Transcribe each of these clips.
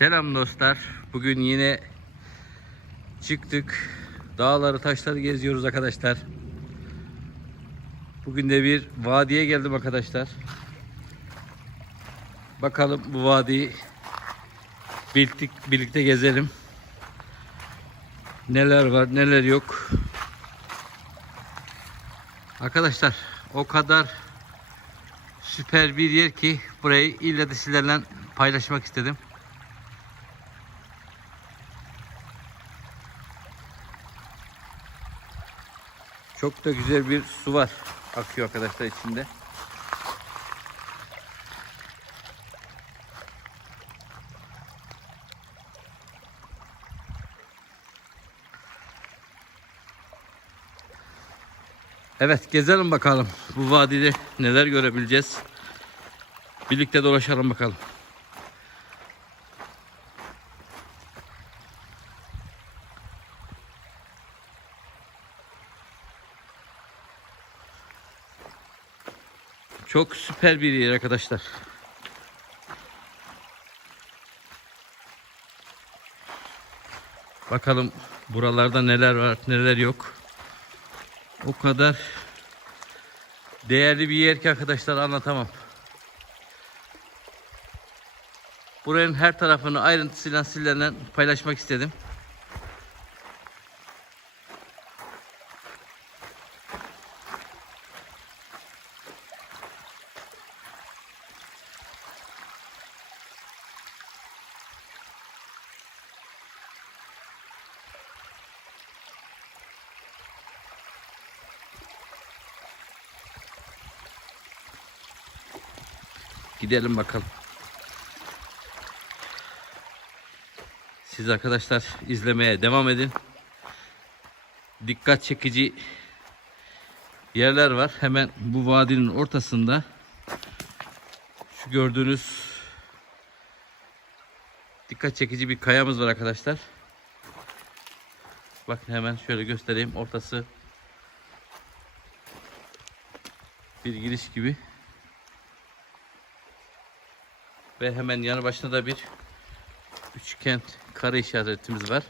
Selam dostlar. Bugün yine çıktık. Dağları taşları geziyoruz arkadaşlar. Bugün de bir vadiye geldim arkadaşlar. Bakalım bu vadiyi birlikte, birlikte gezelim. Neler var neler yok. Arkadaşlar o kadar süper bir yer ki burayı ille de sizlerle paylaşmak istedim. Çok da güzel bir su var. Akıyor arkadaşlar içinde. Evet gezelim bakalım. Bu vadide neler görebileceğiz. Birlikte dolaşalım bakalım. Çok süper bir yer arkadaşlar. Bakalım buralarda neler var, neler yok. O kadar değerli bir yer ki arkadaşlar anlatamam. Buranın her tarafını ayrıntısıyla sizlerle paylaşmak istedim. Gidelim bakalım. Siz arkadaşlar izlemeye devam edin. Dikkat çekici yerler var. Hemen bu vadinin ortasında şu gördüğünüz dikkat çekici bir kayamız var arkadaşlar. Bakın hemen şöyle göstereyim. Ortası bir giriş gibi. Ve hemen yanı başında da bir üçgen kare işaretimiz var.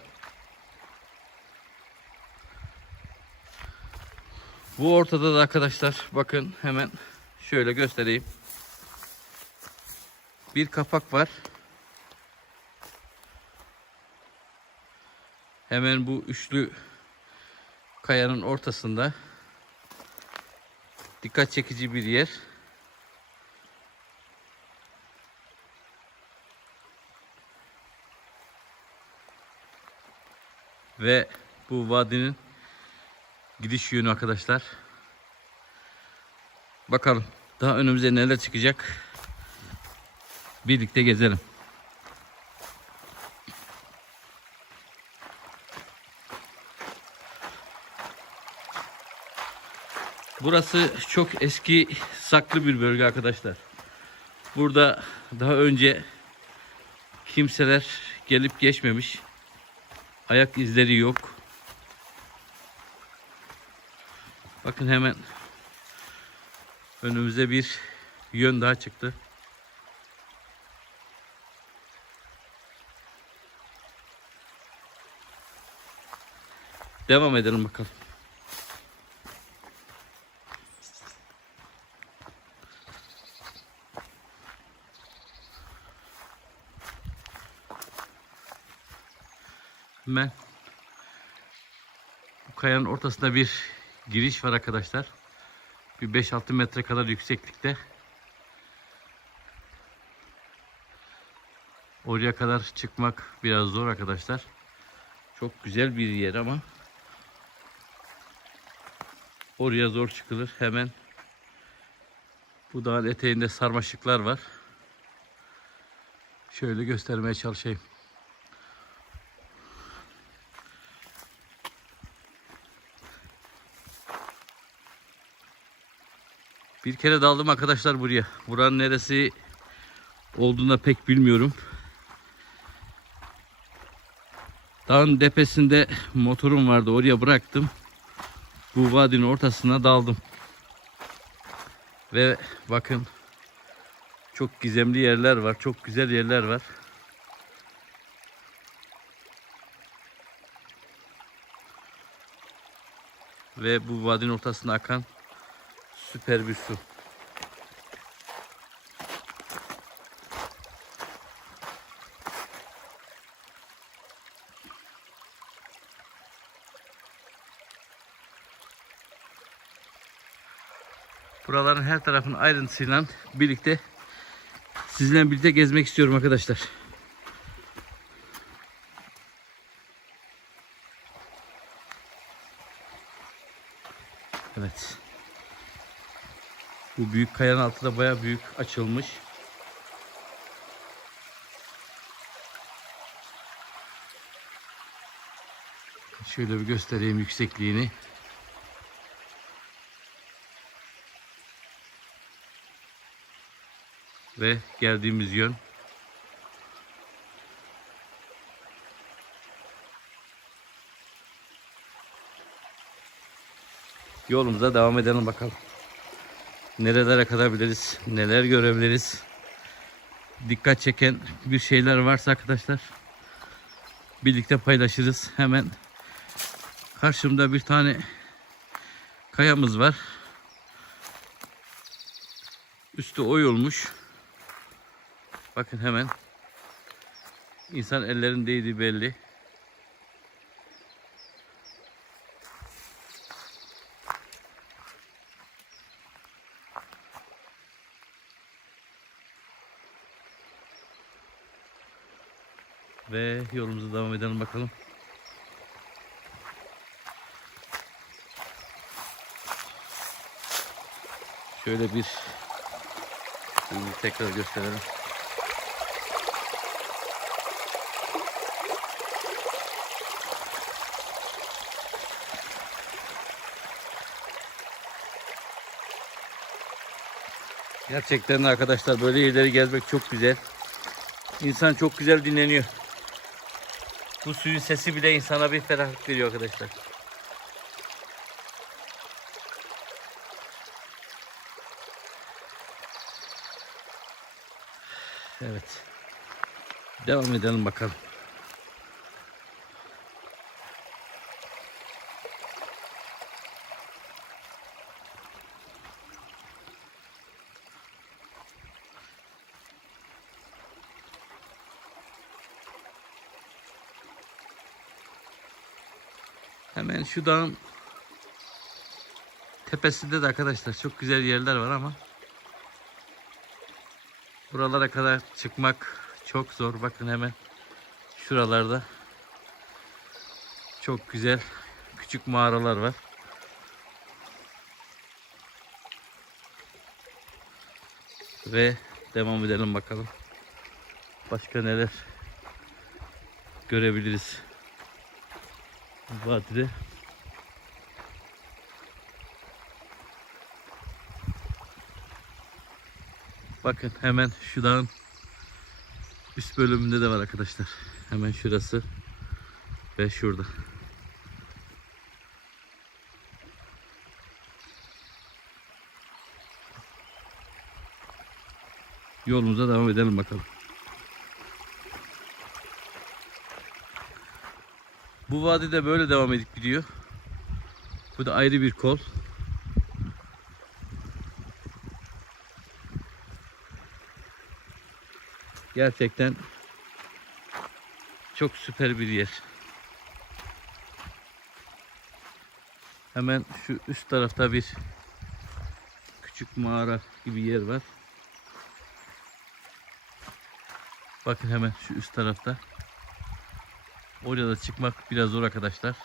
Bu ortada da arkadaşlar bakın hemen şöyle göstereyim. Bir kapak var. Hemen bu üçlü kayanın ortasında dikkat çekici bir yer. Ve bu vadinin gidiş yönü arkadaşlar. Bakalım daha önümüze neler çıkacak. Birlikte gezelim. Burası çok eski saklı bir bölge arkadaşlar. Burada daha önce kimseler gelip geçmemiş. Ayak izleri yok. Bakın hemen önümüze bir yön daha çıktı. Devam edelim bakalım. Hemen bu kayanın ortasında bir giriş var arkadaşlar. Bir 5-6 metre kadar yükseklikte. Oraya kadar çıkmak biraz zor arkadaşlar. Çok güzel bir yer ama oraya zor çıkılır. Hemen bu dağın eteğinde sarmaşıklar var. Şöyle göstermeye çalışayım. Bir kere daldım arkadaşlar buraya. Buranın neresi olduğunu pek bilmiyorum. Dağın tepesinde motorum vardı. Oraya bıraktım. Bu vadinin ortasına daldım. Ve bakın çok gizemli yerler var. Çok güzel yerler var. Ve bu vadinin ortasına akan süper bir su. Buraların her tarafının ayrıntısıyla birlikte sizinle birlikte gezmek istiyorum arkadaşlar. Evet. Bu büyük kayanın altı da baya büyük açılmış. Şöyle bir göstereyim yüksekliğini. Ve geldiğimiz yön. Yolumuza devam edelim bakalım. Nerelere kadar biliriz, neler görebiliriz. Dikkat çeken bir şeyler varsa arkadaşlar birlikte paylaşırız. Hemen karşımda bir tane kayamız var. Üstü oyulmuş. Bakın hemen insan ellerin değdiği belli. Ve yolumuza devam edelim bakalım. Şöyle bir tekrar gösterelim. Gerçekten arkadaşlar böyle yerleri gezmek çok güzel. İnsan çok güzel dinleniyor. Bu suyun sesi bile insana bir ferahlık veriyor arkadaşlar. Evet. Devam edelim bakalım. Hemen şu dağın tepesinde de arkadaşlar çok güzel yerler var ama buralara kadar çıkmak çok zor. Bakın hemen şuralarda çok güzel küçük mağaralar var. Ve devam edelim bakalım. Başka neler görebiliriz. Vadide. Bakın hemen şu dağın üst bölümünde de var arkadaşlar. Hemen şurası ve şurada. Yolumuza devam edelim bakalım. Bu vadide böyle devam edip gidiyor. Bu da ayrı bir kol. Gerçekten çok süper bir yer. Hemen şu üst tarafta bir küçük mağara gibi yer var. Bakın hemen şu üst tarafta. Oraya da çıkmak biraz zor arkadaşlar.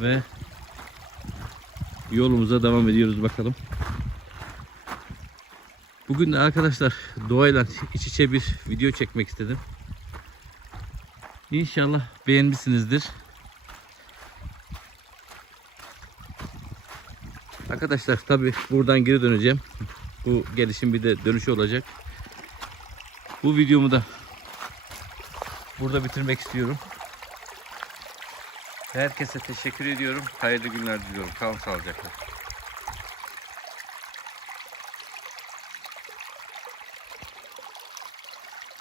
Ve yolumuza devam ediyoruz bakalım. Bugün de arkadaşlar doğayla iç içe bir video çekmek istedim. İnşallah beğenmişsinizdir. Arkadaşlar tabi buradan geri döneceğim. Bu gelişim bir de dönüşü olacak. Bu videomu da burada bitirmek istiyorum. Herkese teşekkür ediyorum. Hayırlı günler diliyorum. Kalın sağlıcakla.